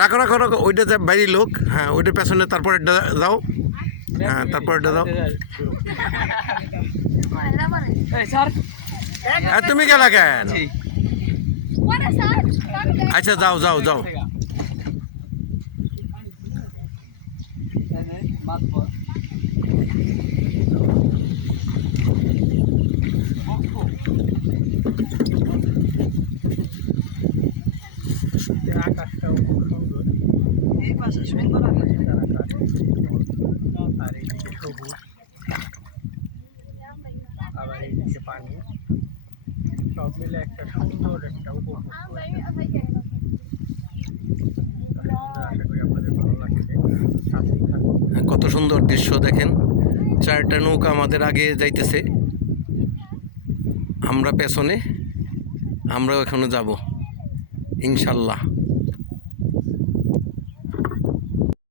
রাখো রাখো রাখো ওইটা যা বাইরে লোক হ্যাঁ ওইটা পেছনে তারপর দাও। হ্যাঁ তারপর দাও। হ্যাঁ তুমি গেলা কেন? আচ্ছা যাও যাও যাও। খুব সুন্দর এই পাশে সুন্দর পানি সব মিলে একটা সুন্দর কত সুন্দর দৃশ্য দেখেন। চারটা নৌকা আমাদের আগে যাইতেছে। আমরা পেছনে, আমরাও এখানে যাব। ইনশাল্লাহ।